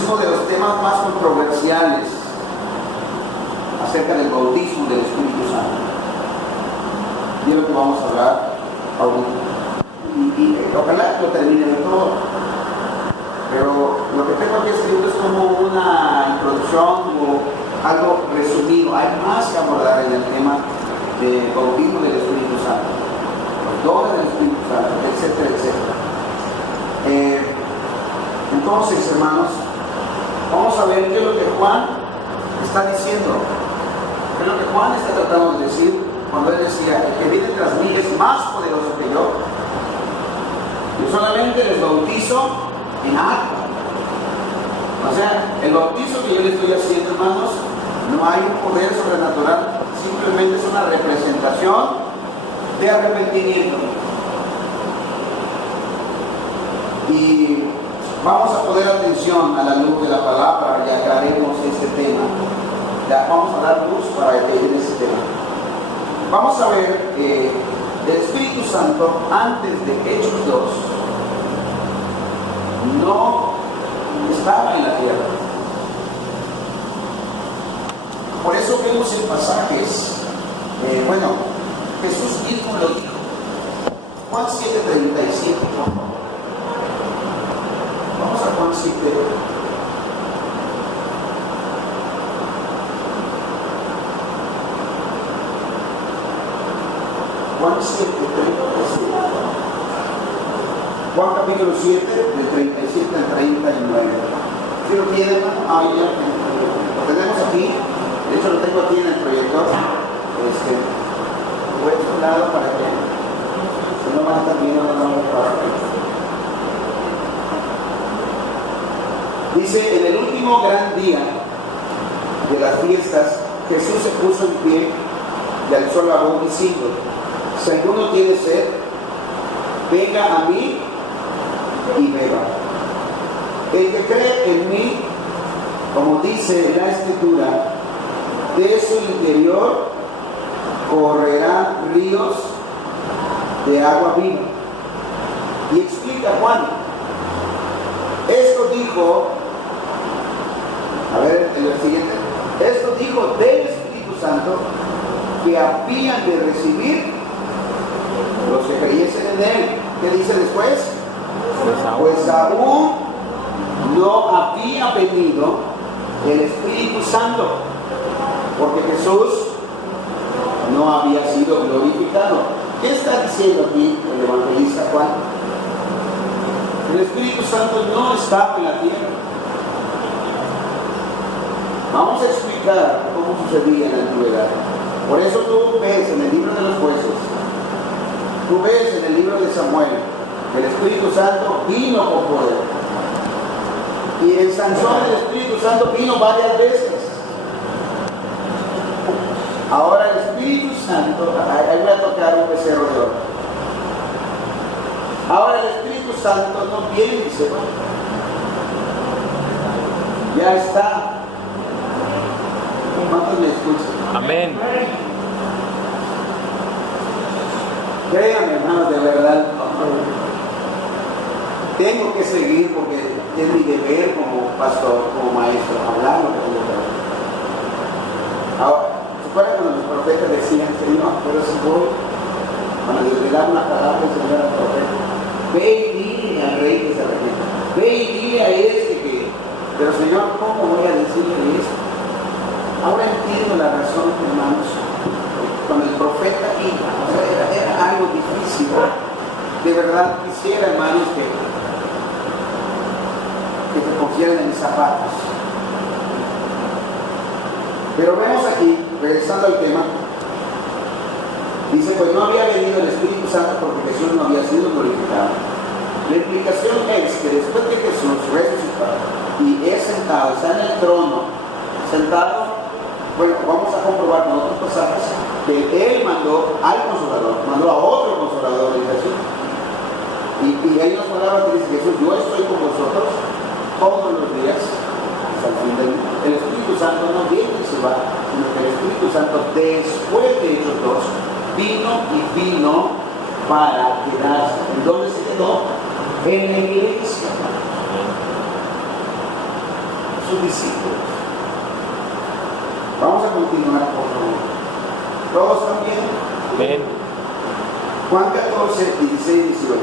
es uno de los temas más controversiales acerca del bautismo del Espíritu Santo. Y es lo que vamos a hablar ahorita. Y ojalá lo termine de todo. Pero lo que tengo aquí escrito es como una introducción o algo resumido. Hay más que abordar en el tema del bautismo del Espíritu Santo, los dones del Espíritu Santo, etcétera, etcétera. Entonces, hermanos, vamos a ver qué es lo que Juan está diciendo. ¿Qué es lo que Juan está tratando de decir cuando él decía: el que viene tras mí es más poderoso que yo? Yo solamente les bautizo en agua. O sea, el bautizo que yo le estoy haciendo, hermanos, no hay un poder sobrenatural, simplemente es una representación de arrepentimiento. Y vamos a poner atención a la luz de la palabra y aclaremos este tema. Ya vamos a dar luz para que en ese tema. Vamos a ver el Espíritu Santo antes de Hechos 2 no estaba en la tierra. Por eso vemos en pasajes, Jesús mismo lo dijo. Juan 7:37, por favor. Vamos a Juan 7. Juan 7:37. Juan capítulo 7, del 37 al 39. ¿Sí lo tienen? Ya lo tenemos aquí. De hecho, lo tengo aquí en el proyector. Lo voy a un lado para que, si no van a estar viendo, no vamos a parar. Dice: en el último gran día de las fiestas, Jesús se puso en pie y alzó la voz diciendo: si alguno tiene sed, venga a mí y beba. El que cree en mí, como dice la Escritura, de su interior correrán ríos de agua viva. Y explica Juan, esto dijo, el siguiente, esto dijo del Espíritu Santo que habían de recibir los que creyesen en él. ¿Qué dice después? Pues aún no había venido el Espíritu Santo, porque Jesús no había sido glorificado. ¿Qué está diciendo aquí el evangelista Juan? El Espíritu Santo no estaba en la tierra. Vamos a explicar cómo sucedía en la antigüedad. Por eso tú ves en el libro de los jueces, tú ves en el libro de Samuel, el Espíritu Santo vino con poder. Y en Sansón el Espíritu Santo vino varias veces. Ahora el Espíritu Santo, ahí voy a tocar un becerro de oro. Ahora el Espíritu Santo no viene y dice: bueno, ya está. ¿Cuántos me escuchan? Amén. Créanme, hermanos, de verdad, tengo que seguir porque es mi deber como pastor, como maestro, hablar lo que tengo que hablar. Ahora, ¿se acuerdan cuando los profetas decían: Señor, pero si voy, cuando les regala una palabra el Señor al profeta, ve y dile al rey que se arrepienta, ve y dile a este que, pero Señor, ¿cómo voy a decirle esto? Ahora entiendo la razón, hermanos, cuando el profeta iba, era algo difícil. De verdad quisiera, hermanos, que se pusieran en mis zapatos. Pero vemos aquí, regresando al tema, dice: pues no había venido el Espíritu Santo porque Jesús no había sido glorificado. La implicación es que después que Jesús resucitó y es sentado, está en el trono, sentado, bueno, vamos a comprobar con otros pasajes que Él mandó al Consolador, mandó a otro Consolador de Jesús. Y hay unas palabras que dice Jesús: yo estoy con vosotros todos los días hasta el fin del mundo. El Espíritu Santo no viene y se va, sino que el Espíritu Santo, después de Hechos 2, vino para quedarse. ¿En dónde se quedó? En la iglesia. sus discípulos. Vamos a continuar, por favor. ¿Todos también? Amén. Juan 14, 16, 18.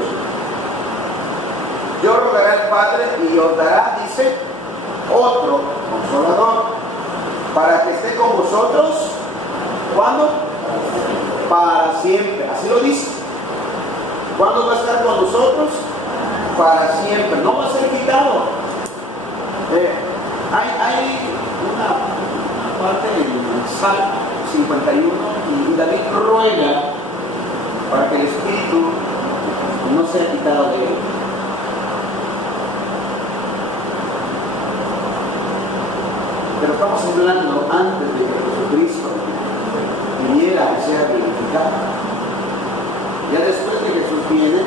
Yo rogaré al Padre y os dará, dice, otro consolador, para que esté con vosotros. ¿Cuándo? Para siempre. Así lo dice. ¿Cuándo va a estar con nosotros? Para siempre. No va a ser quitado. Hay una parte en Salmo 51 y David ruega para que el Espíritu no sea quitado de él. Pero estamos hablando antes de que Jesucristo viniera a ser glorificado. Ya después de Jesús viene,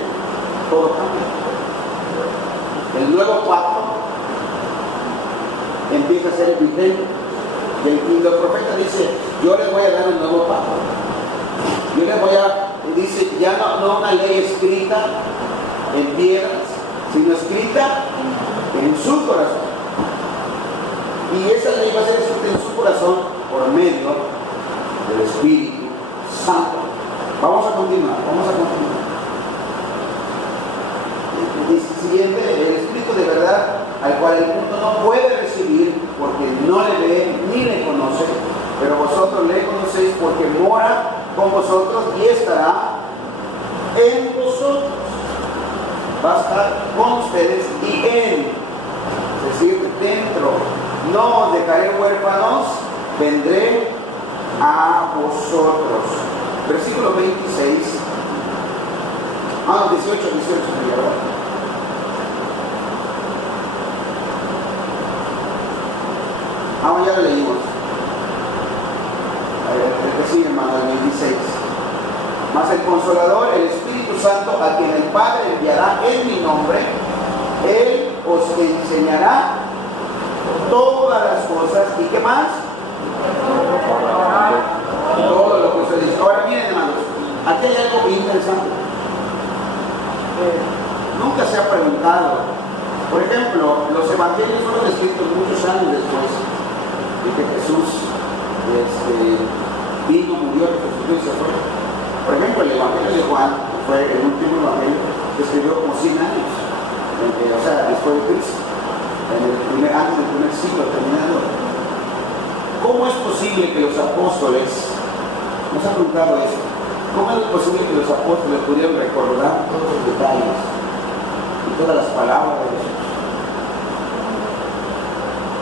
todo cambia. El nuevo pacto empieza a ser vigente. Y el profeta dice, yo les voy a dar un nuevo pacto. Yo les voy a, dice, ya no una ley escrita en piedras, sino escrita en su corazón. Y esa ley va a ser escrita en su corazón por medio del Espíritu Santo. Vamos a continuar. Dice siguiente, el Espíritu de verdad, al cual el mundo no puede recibir porque no le ve ni le conoce, pero vosotros le conocéis porque mora con vosotros y estará en vosotros. Va a estar con ustedes y en, es decir, dentro. No os dejaré huérfanos, vendré a vosotros. Versículo 26. 18, ya lo leímos. El que sigue, hermano, el 26. Mas el Consolador, el Espíritu Santo, a quien el Padre enviará en mi nombre, Él os enseñará todas las cosas. ¿Y qué más? Todo lo que os he dicho. Ahora miren, hermanos, aquí hay algo bien interesante. Nunca se ha preguntado. Por ejemplo, los evangelios fueron escritos muchos años después de que Jesús vino, murió, resucitó y se fue. Por ejemplo, el Evangelio de Juan fue el último evangelio que escribió como 100 años, o sea, después de Cristo, antes del primer siglo terminado. ¿Cómo es posible que los apóstoles, nos ha preguntado eso, cómo es posible que los apóstoles pudieran recordar todos los detalles y todas las palabras de Jesús?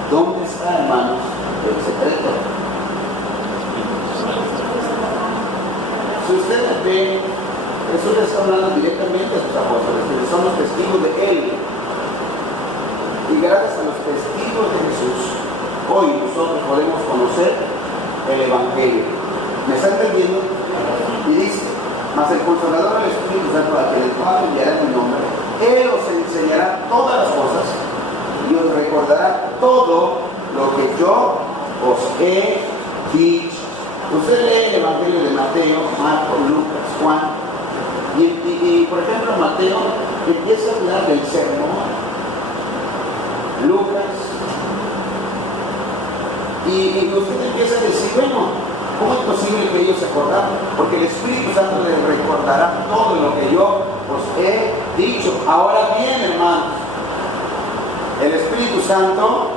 ¿Dónde está, hermanos, el secreto? Si ustedes ven, Jesús le está hablando directamente a sus apóstoles, que son los testigos de Él. Y gracias a los testigos de Jesús, hoy nosotros podemos conocer el Evangelio. ¿Me está entendiendo? Y dice, mas el Consolador del Espíritu Santo, a quien el Padre enviará en mi nombre, Él os enseñará todas las cosas y os recordará todo lo que yo os he dicho. Usted lee el Evangelio de Mateo, Marcos, Lucas, Juan, y por ejemplo Mateo empieza a hablar del sermón, Lucas, y usted empieza a decir, bueno, ¿cómo es posible que ellos se acordaran? Porque el Espíritu Santo les recordará todo lo que yo os he dicho. Ahora bien, hermanos, el Espíritu Santo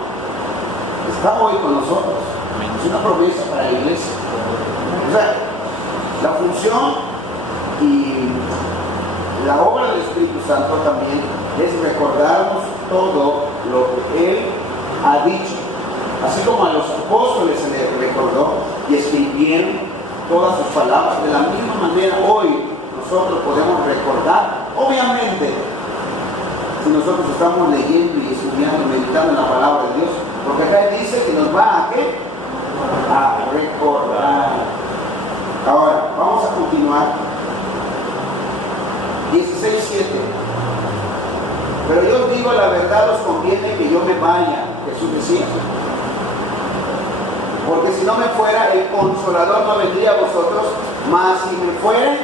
está hoy con nosotros. Es una promesa para la iglesia. O sea, la función y la obra del Espíritu Santo también es recordarnos todo lo que Él ha dicho. Así como a los apóstoles se les recordó y escribieron todas sus palabras, de la misma manera hoy nosotros podemos recordar. Obviamente, si nosotros estamos leyendo y estudiando, meditando en la palabra de Dios, porque acá dice que nos va a ¿qué? A recordar. Ahora, vamos a continuar. 16:7. Pero yo os digo la verdad, os conviene que yo me vaya, Jesús decía. Porque si no me fuera, el Consolador no vendría a vosotros, mas si me fuere,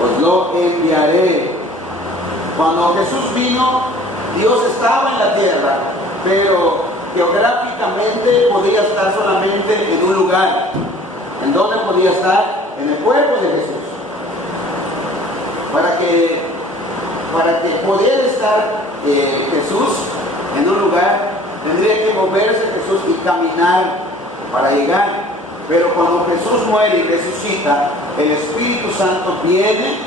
pues lo enviaré. Cuando Jesús vino, Dios estaba en la tierra, pero geográficamente podía estar solamente en un lugar. ¿En dónde podía estar? En el cuerpo de Jesús. Para que pudiera estar Jesús en un lugar, tendría que moverse Jesús y caminar para llegar. Pero cuando Jesús muere y resucita, el Espíritu Santo viene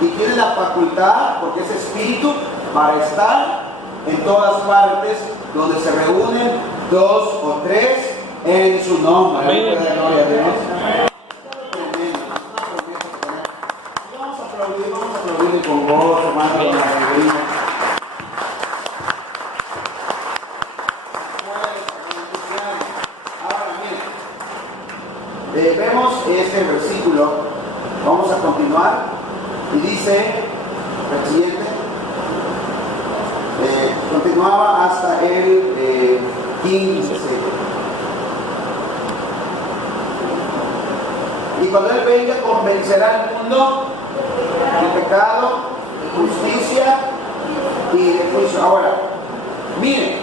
y tiene la facultad, porque es Espíritu, para estar en todas partes donde se reúnen 2 o 3 en su nombre. Amén. Gloria a Dios. Vamos a aplaudir con gozo, hermano, con alegría. Vemos este versículo, vamos a continuar, y dice, el siguiente, continuaba hasta el 15. Y cuando Él venga, convencerá al mundo de pecado, de justicia y de juicio. Ahora, miren,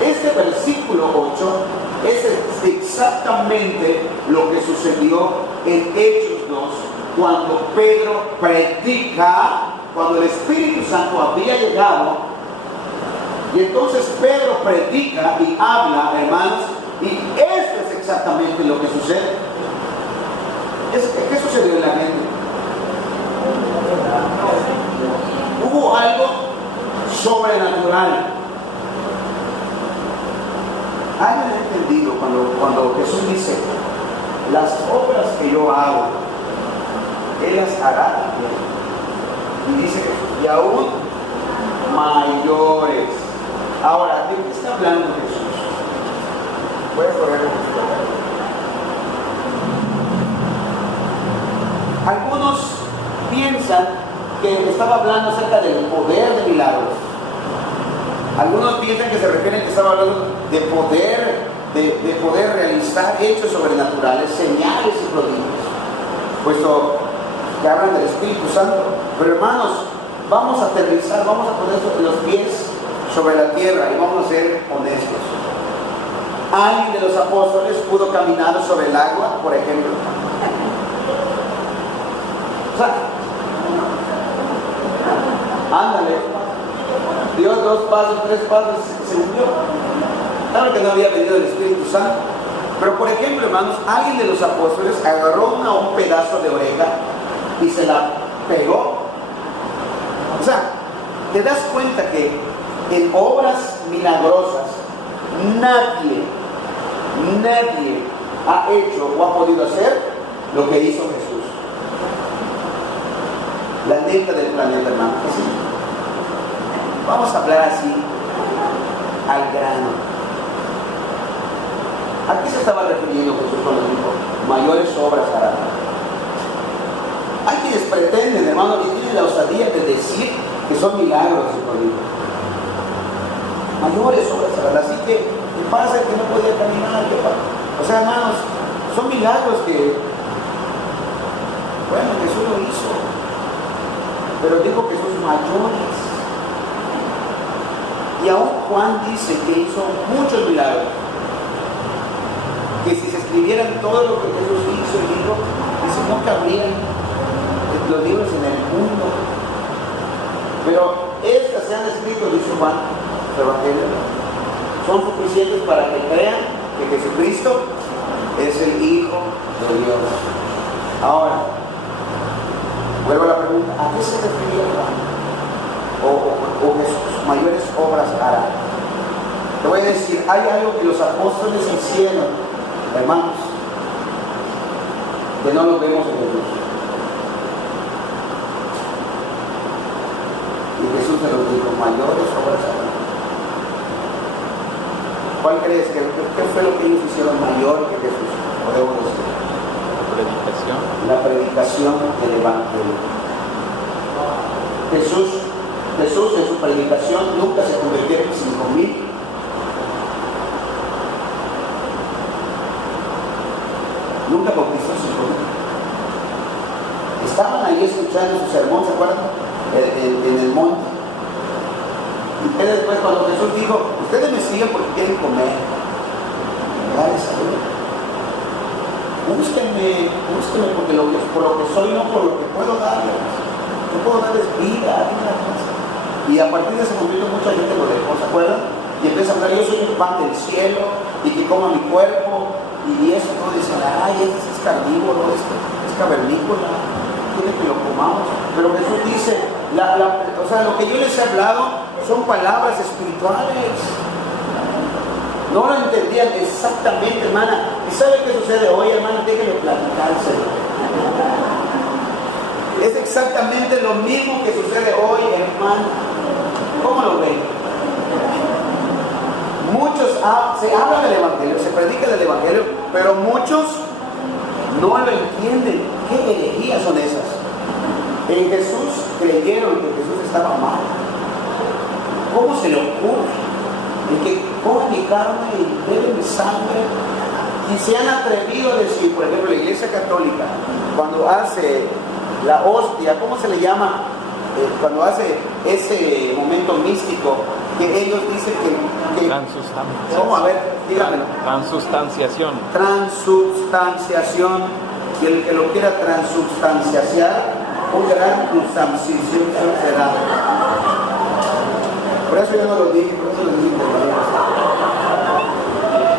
este versículo 8 es exactamente lo que sucedió en Hechos 2, cuando Pedro predica, cuando el Espíritu Santo había llegado, y entonces Pedro predica y habla, hermanos, y esto es exactamente lo que sucede. ¿Qué sucedió en la gente? Hubo algo sobrenatural. ¿Alguien ha entendido cuando Jesús dice, las obras que yo hago, Él las hará también? Y dice, y aún mayores. Ahora, ¿de qué está hablando Jesús? Puedes poner un poquito. Algunos piensan que estaba hablando acerca del poder de milagros. Algunos piensan que se refiere que estaba hablando de poder realizar hechos sobrenaturales, señales y prodigios, puesto que hablan del Espíritu Santo. Pero hermanos, vamos a aterrizar, vamos a poner los pies sobre la tierra y vamos a ser honestos. ¿Alguien de los apóstoles pudo caminar sobre el agua, por ejemplo? O sea, ándale, dio 2 pasos, 3 pasos, se hundió. Claro que no había venido el Espíritu Santo. Pero por ejemplo, hermanos, alguien de los apóstoles agarró un pedazo de oreja y se la pegó. O sea, te das cuenta que en obras milagrosas nadie ha hecho o ha podido hacer lo que hizo Jesús. La neta del planeta, hermano. ¿Sí? Vamos a hablar así, al grano. ¿A qué se estaba refiriendo Jesús cuando dijo mayores obras hará? Hay quienes pretenden, hermano, y tienen la osadía de decir que son milagros, mayores obras hará. Así que, ¿qué pasa? Que no podía caminar. O sea, hermanos, son milagros que, bueno, Jesús lo hizo. Pero dijo que son mayores. Y aún Juan dice que hizo muchos milagros. Que si se escribieran todo lo que Jesús hizo y dijo, dice, no cabrían los libros en el mundo. Pero estas se han escrito, dice Juan, el Evangelio, son suficientes para que crean que Jesucristo es el Hijo de Dios. Ahora, vuelvo a la pregunta, ¿a qué se refería Juan? O Jesús, mayores obras hará. Te voy a decir, hay algo que los apóstoles hicieron, hermanos, que no lo vemos en Jesús. Y Jesús se los dijo, mayores obras hará. ¿Cuál crees que qué fue lo que ellos hicieron mayor que Jesús? Podemos decir. La predicación del Evangelio. Jesús en su predicación nunca se convirtió en 5,000. Nunca bautizó 5,000. Estaban ahí escuchando su sermón, ¿se acuerdan? En el monte. Y después cuando Jesús dijo, ustedes me siguen porque quieren comer. Dale salud. Búsquenme porque por lo que soy, no por lo que puedo darles. Yo puedo darles vida. Y a partir de ese momento mucha gente lo dejó, ¿se acuerdan? Y empieza a hablar, yo soy el pan del cielo y que coma mi cuerpo. Y eso todo dicen, ay, este es carnívoro, este es cavernícola, quiere que lo comamos. Pero Jesús dice, o sea, lo que yo les he hablado son palabras espirituales. No lo entendían exactamente, hermana. ¿Y sabe qué sucede hoy, hermana? Déjenme platicarse. Es exactamente lo mismo que sucede hoy, hermano. ¿Cómo lo ven? Muchos se habla del Evangelio, se predica del Evangelio, pero muchos no lo entienden. ¿Qué herejías son esas? En Jesús creyeron que Jesús estaba mal. ¿Cómo se le ocurre? El que come mi carne y bebe mi sangre. Y se han atrevido a decir, por ejemplo, la Iglesia Católica, cuando hace la hostia, ¿cómo se le llama? Cuando hace ese momento místico, que ellos dicen que ¿cómo? A ver, dígamelo. Transustanciación. Transubstanciación. Y el que lo quiera transubstanciar, un gran transubstanciación será. Por eso yo no lo dije, por eso lo dije.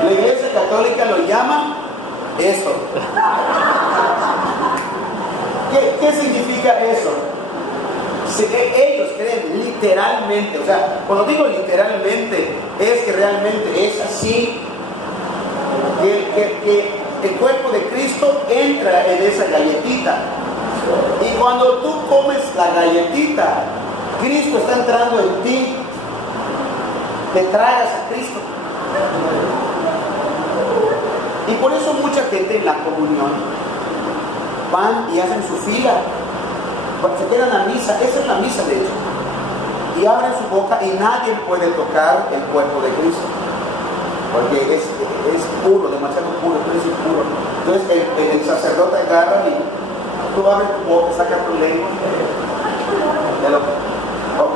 La Iglesia Católica lo llama eso. ¿Qué significa eso? Ellos creen literalmente, o sea, cuando digo literalmente, es que realmente es así, que el cuerpo de Cristo entra en esa galletita. Y cuando tú comes la galletita, Cristo está entrando en ti, te tragas a Cristo. Y por eso mucha gente en la comunión van y hacen su fila, se quedan a misa, esa es la misa de hecho, y abren su boca y nadie puede tocar el cuerpo de Cristo, porque es puro, demasiado puro, entonces es impuro. Entonces el sacerdote agarra y tú abres tu boca, sacas tu lengua,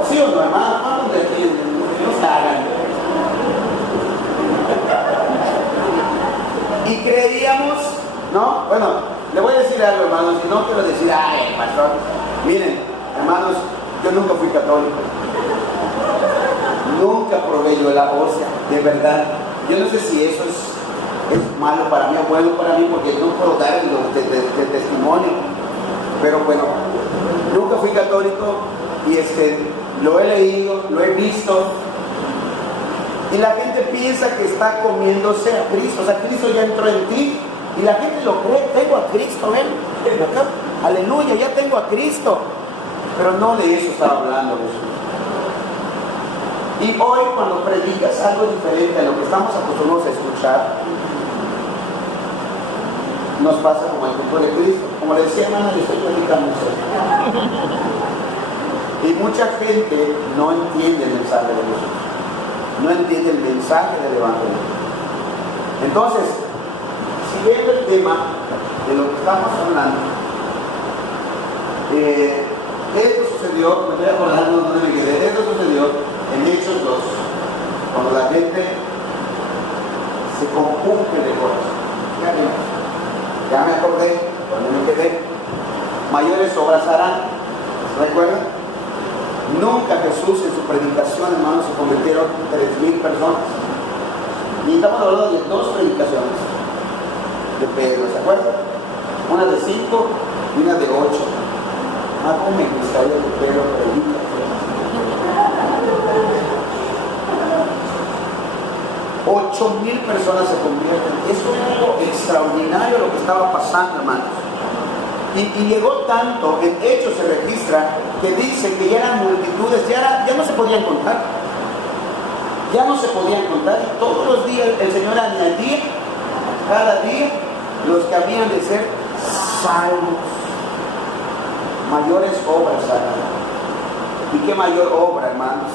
¿sí o no, hermano? ¿Cuántos de aquí no se hagan? Y creíamos, ¿no? Bueno, le voy a decir algo, hermanos, y no quiero decir, ay, pastor. Miren, hermanos, yo nunca fui católico. Nunca probé yo la hostia, de verdad. Yo no sé si eso es malo para mí o bueno para mí, porque no puedo dar el testimonio. Pero bueno, nunca fui católico y lo he leído, lo he visto. Y la gente piensa que está comiéndose a Cristo. O sea, Cristo ya entró en ti. Y la gente lo cree, tengo a Cristo, ven. Aleluya, ya tengo a Cristo. Pero no de eso estaba hablando Jesús. Y hoy cuando predicas algo diferente a lo que estamos acostumbrados a escuchar, nos pasa como el cuerpo de Cristo. Como le decía, hermano, yo estoy predicando eso. Y mucha gente no entiende el mensaje de Jesús. No entiende el mensaje del Evangelio. Entonces, siguiendo el tema de lo que estamos hablando, esto sucedió, me estoy acordando donde me quedé, esto sucedió en Hechos 2, cuando la gente se compunge de corazón. Ya me acordé, cuando me quedé, mayores obras harán, ¿recuerdan? Nunca Jesús en su predicación, hermanos, se convirtieron 3,000 personas. Y estamos hablando de 2 predicaciones de Pedro, ¿se acuerdan? Una de 5 y una de 8. ¿Cómo me gustaría que Pedro predica? 8,000 personas se convierten. Eso es algo extraordinario lo que estaba pasando, hermanos. Y llegó tanto, en Hechos se registra, que dice que ya eran multitudes, ya no se podían contar. Ya no se podían contar. Y todos los días el Señor añadía, cada día, los que habían de ser salvos. Mayores obras harán. ¿Y qué mayor obra, hermanos?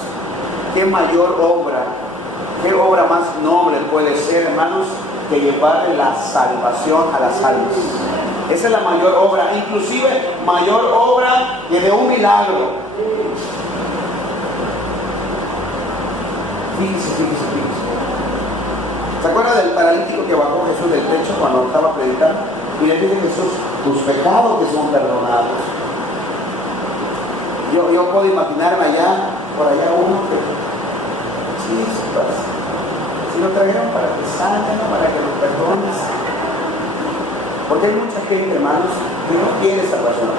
¿Qué mayor obra? ¿Qué obra más noble puede ser, hermanos, que llevarle la salvación a las almas? Esa es la mayor obra, inclusive mayor obra que de un milagro. Fíjese. ¿Se acuerda del paralítico que bajó Jesús del techo cuando estaba predicando? Y le dice Jesús, tus pecados te son perdonados. Yo puedo imaginarme por allá uno que, sí, si lo trajeron para que salgan, para que lo perdones. Porque hay mucha gente, hermanos, que no quiere salvación.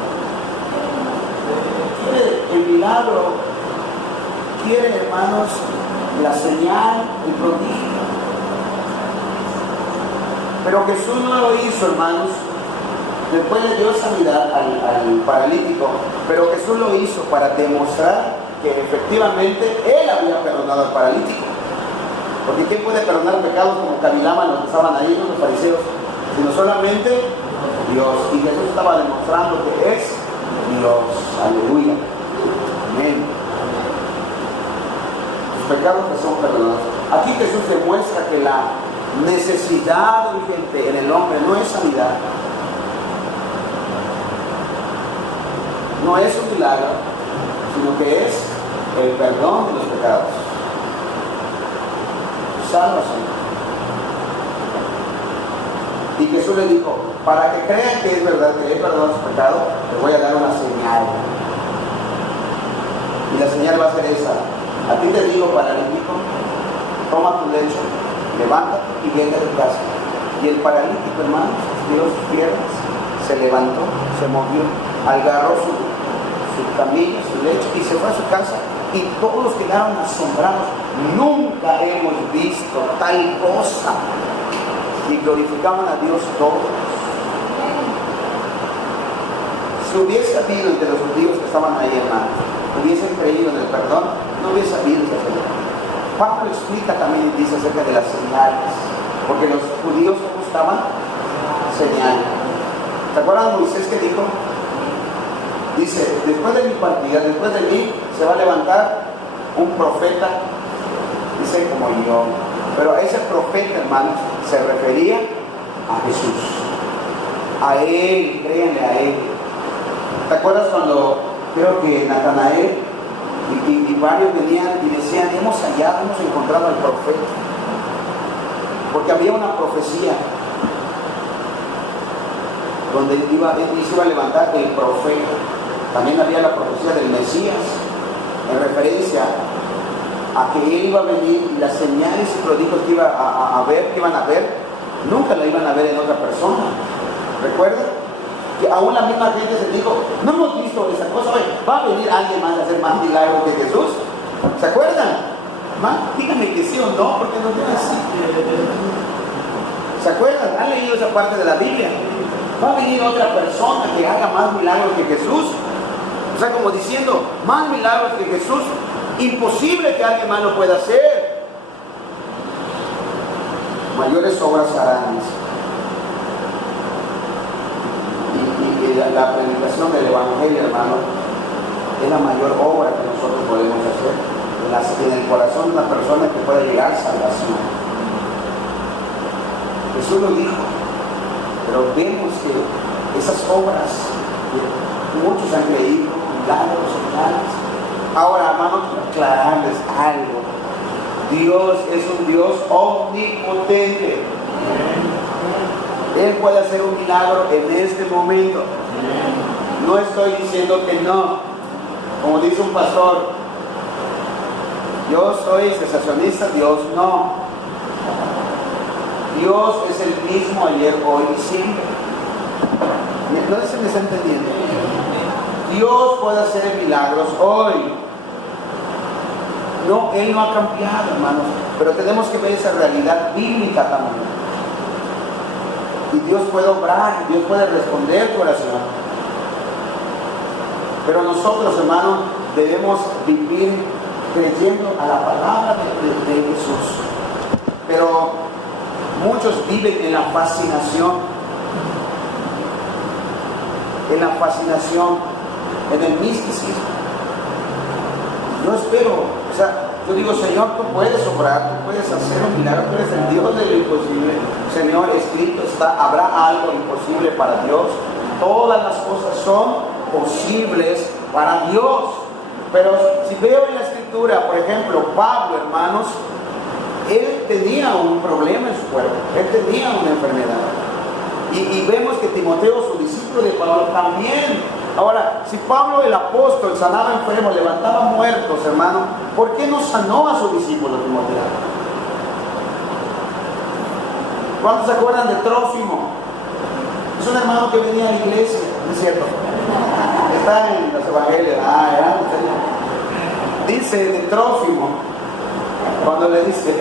Quiere el milagro, quiere, hermanos, la señal, el prodigio. Pero Jesús no lo hizo, hermanos. Después le dio sanidad al paralítico, pero Jesús lo hizo para demostrar que efectivamente Él había perdonado al paralítico. Porque ¿quién puede perdonar pecados como cavilaban los que estaban ahí, los fariseos? Sino solamente Dios. Y Jesús estaba demostrando que es Dios. Aleluya. Amén. Los pecados que son perdonados. Aquí Jesús demuestra que la necesidad urgente en el hombre no es sanidad, no es un milagro, sino que es el perdón de los pecados, salvación. Y Jesús le dijo, para que crean que es verdad que he perdonado sus pecados, les voy a dar una señal. Y la señal va a ser esa. A ti te digo, paralítico, toma tu lecho, levántate y vete a tu casa. Y el paralítico, hermanos, dio sus piernas, se levantó, se movió, agarró su camilla, su lecho y se fue a su casa. Y todos quedaron asombrados. Nunca hemos visto tal cosa. Y glorificaban a Dios todos. Si hubiese habido entre los judíos que estaban ahí, hermanos, hubiesen creído en el perdón, no hubiese habido ese perdón. Pablo explica también y dice acerca de las señales, porque los judíos no buscaban señales. ¿Se acuerdan de Moisés que dijo? Dice, después de mi partida, después de mí, se va a levantar un profeta, dice, como yo. Pero ese profeta, hermanos, se refería a Jesús. A Él, créanle a Él. ¿Te acuerdas cuando creo que Natanael y varios venían y decían, hemos encontrado al profeta? Porque había una profecía donde él se iba a levantar el profeta. También había la profecía del Mesías, en referencia a que él iba a venir y las señales y prodigios que iban a ver, nunca la iban a ver en otra persona. ¿Recuerdan? Que aún la misma gente se dijo, no hemos visto esa cosa, ¿va a venir alguien más a hacer más milagros que Jesús? ¿Se acuerdan? Díganme que sí o no, porque no tiene así. ¿Se acuerdan? ¿Han leído esa parte de la Biblia? ¿Va a venir otra persona que haga más milagros que Jesús? O sea, como diciendo, más milagros que Jesús, imposible que alguien más lo pueda hacer. Mayores obras harán. Y la predicación del Evangelio, hermano, es la mayor obra que nosotros podemos hacer en el corazón de una persona que pueda llegar a salvación. Jesús lo dijo, pero vemos que esas obras, muchos han creído, milagros, señales. Ahora, hermano, quiero aclararles algo. Dios es un Dios omnipotente. Él puede hacer un milagro en este momento. No estoy diciendo que no. Como dice un pastor, yo soy cesacionista, Dios no. Dios es el mismo ayer, hoy y siempre. No sé si me está entendiendo. Dios puede hacer milagros hoy. No, Él no ha cambiado, hermanos. Pero tenemos que ver esa realidad bíblica también. Y Dios puede obrar, Dios puede responder tu oración. Pero nosotros, hermanos, debemos vivir creyendo a la palabra de Jesús. Pero muchos viven en la fascinación, en el misticismo. Yo espero, yo digo, Señor, tú puedes obrar, tú puedes hacer un milagro, tú eres el Dios de lo imposible. Señor, escrito está, ¿habrá algo imposible para Dios? Todas las cosas son posibles para Dios. Pero si veo en la escritura, por ejemplo, Pablo, hermanos, él tenía un problema en su cuerpo, él tenía una enfermedad. Y vemos que Timoteo, su discípulo de Pablo, también. Ahora, si Pablo el apóstol sanaba enfermos, levantaba muertos, hermano, ¿por qué no sanó a su discípulo Timoteo? ¿Cuántos se acuerdan de Trófimo? Es un hermano que venía a la iglesia, ¿no es cierto? Está en los evangelios. Dice de Trófimo, cuando le dice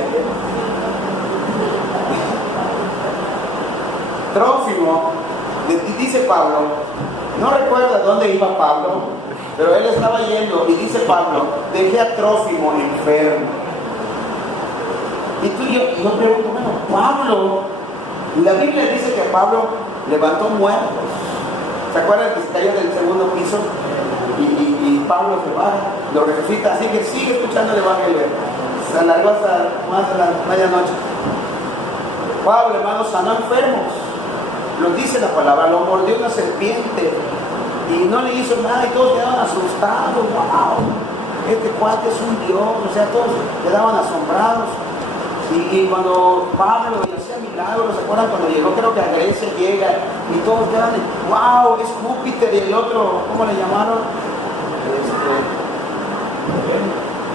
Trófimo, dice Pablo, no recuerda dónde iba Pablo, pero él estaba yendo y dice Pablo, dejé a Trófimo enfermo. Y yo pregunto, bueno, Pablo, la Biblia dice que Pablo levantó muertos. ¿Se acuerdan que se cayó del segundo piso? Y Pablo se va, lo resucita, así que sigue escuchando el evangelio. Se alargó hasta más de la medianoche. Pablo, hermano, sanó enfermos. Lo dice la palabra, lo mordió una serpiente y no le hizo nada y todos quedaban asustados. ¡Wow! Este cuate es un Dios, o sea, todos quedaban asombrados. Y cuando Pablo hacía milagros, ¿se acuerdan? Cuando llegó, creo que a Grecia llega y todos quedan, ¡wow! Es Júpiter y el otro, ¿cómo le llamaron?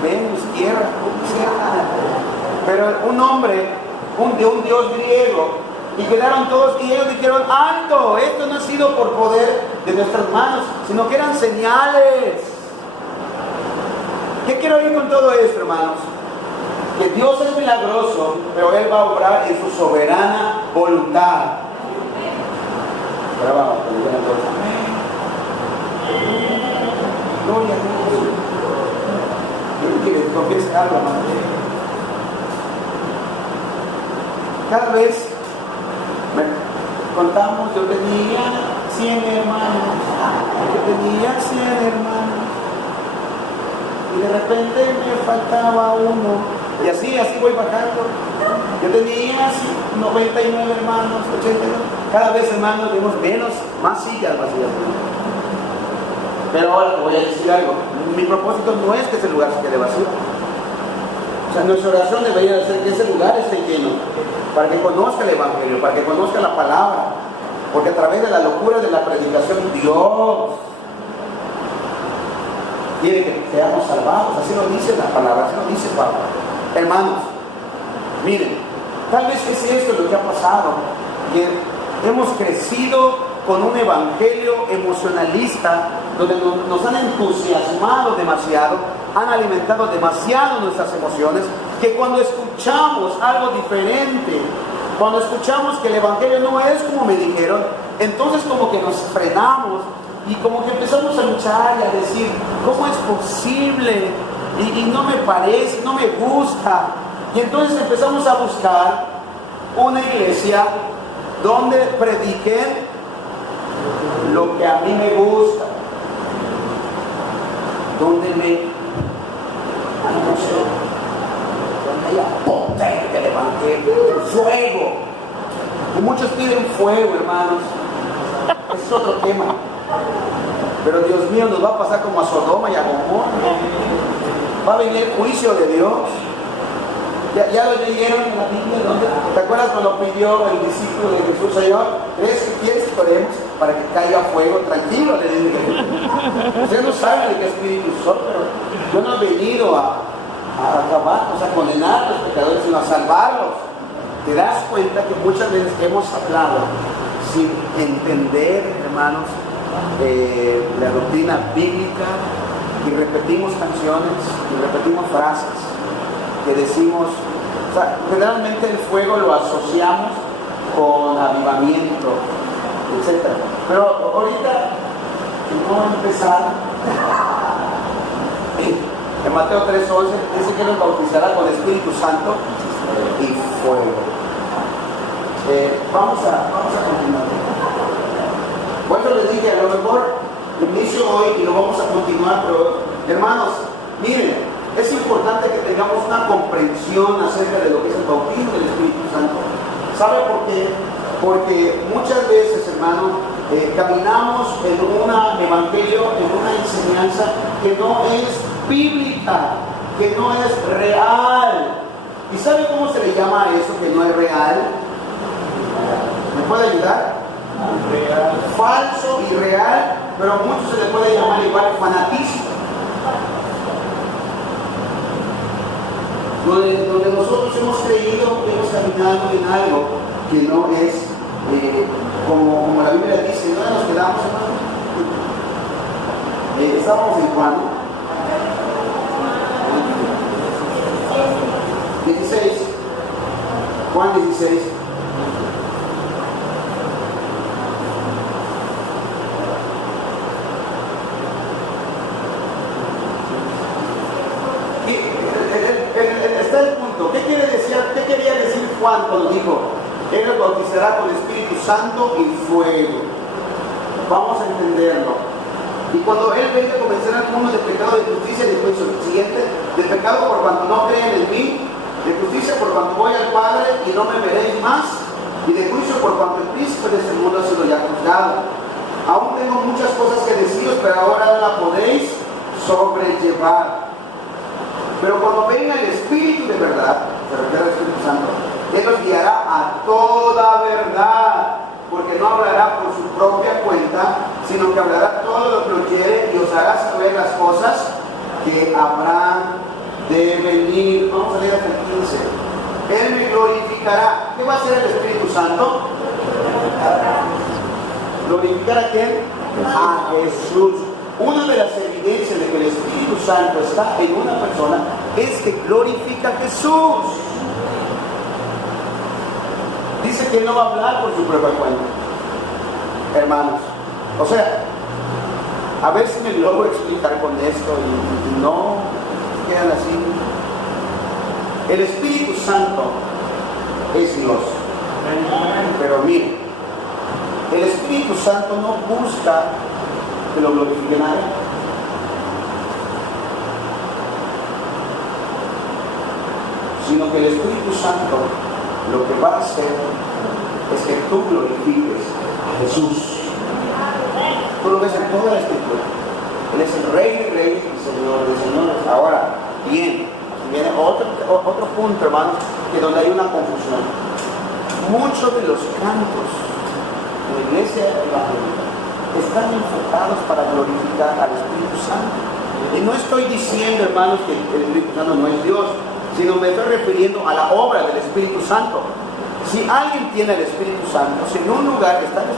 Venus, tierra, pero un hombre, de un dios griego. Y quedaron todos y ellos dijeron, alto, esto no ha sido por poder de nuestras manos, sino que eran señales. ¿Qué quiero ir con todo esto, hermanos? Que Dios es milagroso, pero Él va a obrar en su soberana voluntad. Ahora vamos, gloria a Dios. Quiero que les confiese algo, hermano. Cada vez contamos, yo tenía 100 hermanos, y de repente me faltaba uno, y así voy bajando. Yo tenía 99 hermanos, 82, cada vez, hermanos, vemos menos, más sillas vacías. Pero ahora te voy a decir algo, mi propósito no es que ese lugar se quede vacío. O sea, nuestra oración debería ser que ese lugar esté lleno, para que conozca el evangelio, para que conozca la palabra, porque a través de la locura de la predicación Dios quiere que seamos salvados. Así lo dice la palabra, así lo dice Pablo. Hermanos, miren, tal vez es esto lo que ha pasado, que hemos crecido con un evangelio emocionalista donde nos han entusiasmado demasiado, han alimentado demasiado nuestras emociones, que cuando escuchamos algo diferente, cuando escuchamos que el evangelio no es como me dijeron, entonces como que nos frenamos y como que empezamos a luchar y a decir, ¿cómo es posible? Y no me parece, no me gusta. Y entonces empezamos a buscar una iglesia donde prediquen lo que a mí me gusta, donde donde haya poder del evangelio, fuego. Y muchos piden fuego, hermanos. Ese es otro tema. Pero Dios mío, nos va a pasar como a Sodoma y a Gomorra. Va a venir el juicio de Dios. Ya lo leyeron en la Biblia, ¿no? ¿Te acuerdas cuando pidió el discípulo de Jesús, Señor? ¿Quieres que oremos para que caiga fuego? Tranquilo, le dije. Ustedes no saben de qué espíritu son, pero yo no he venido a acabar, o sea, a condenar a los pecadores, sino a salvarlos. Te das cuenta que muchas veces hemos hablado sin entender, hermanos, la doctrina bíblica, y repetimos canciones y repetimos frases que decimos, o sea, generalmente el fuego lo asociamos con avivamiento, etc. Pero ahorita, vamos a empezar. En Mateo 3:11 dice que nos bautizará con Espíritu Santo y fuego. Vamos a continuar. Por eso les dije, a lo mejor inicio hoy y lo vamos a continuar, pero hermanos, miren, es importante que tengamos una comprensión acerca de lo que es el bautismo del Espíritu Santo. ¿Sabe por qué? Porque muchas veces, hermanos, caminamos en un evangelio, en una enseñanza que no es bíblica, que no es real. ¿Y sabe cómo se le llama a eso que no es real? ¿Me puede ayudar? Real. Falso, irreal, pero a muchos se le puede llamar igual fanatismo. Donde nosotros hemos creído, hemos caminado en algo que no es como la Biblia dice. ¿Dónde nos quedamos, hermano? Estábamos en Juan 16, Juan 16. Está el punto. ¿Qué quería decir Juan cuando dijo: Él los bautizará con Espíritu Santo y fuego? Vamos a entenderlo. Y cuando Él venga a convencer al mundo de pecado, de justicia y de juicio, siguiente, de pecado por cuanto no creen en mí, de justicia por cuanto voy al Padre y no me veréis más, y de juicio por cuanto el príncipe de este mundo ha sido ya juzgado. Aún tengo muchas cosas que deciros, pero ahora no la podéis sobrellevar. Pero cuando venga el Espíritu de verdad, se refiere al Espíritu Santo, Él os guiará a toda verdad, porque no hablará por su propia cuenta, sino que hablará todo lo que oyere y os hará saber las cosas que habrán de venir. Vamos a leer hasta el 15. Él me glorificará. ¿Qué va a hacer el Espíritu Santo? ¿Glorificar a quién? A Jesús. Una de las evidencias de que el Espíritu Santo está en una persona es que glorifica a Jesús. Dice que no va a hablar por su propia cuenta, hermanos. O sea, a ver si me logro explicar con esto y no quedan así. El Espíritu Santo es Dios. Pero mire, el Espíritu Santo no busca que lo glorifiquen a Él. Sino que el Espíritu Santo lo que va a hacer es que tú glorifiques a Jesús. Tú lo ves en toda la Escritura. Él es el Rey de Reyes y Señor de Señores. Ahora, bien, viene otro punto, hermanos, que donde hay una confusión. Muchos de los cantos de la iglesia evangélica están enfocados para glorificar al Espíritu Santo. Y no estoy diciendo, hermanos, que el Espíritu Santo no es Dios, sino me estoy refiriendo a la obra del Espíritu Santo. Si alguien tiene el Espíritu Santo, si en un lugar está el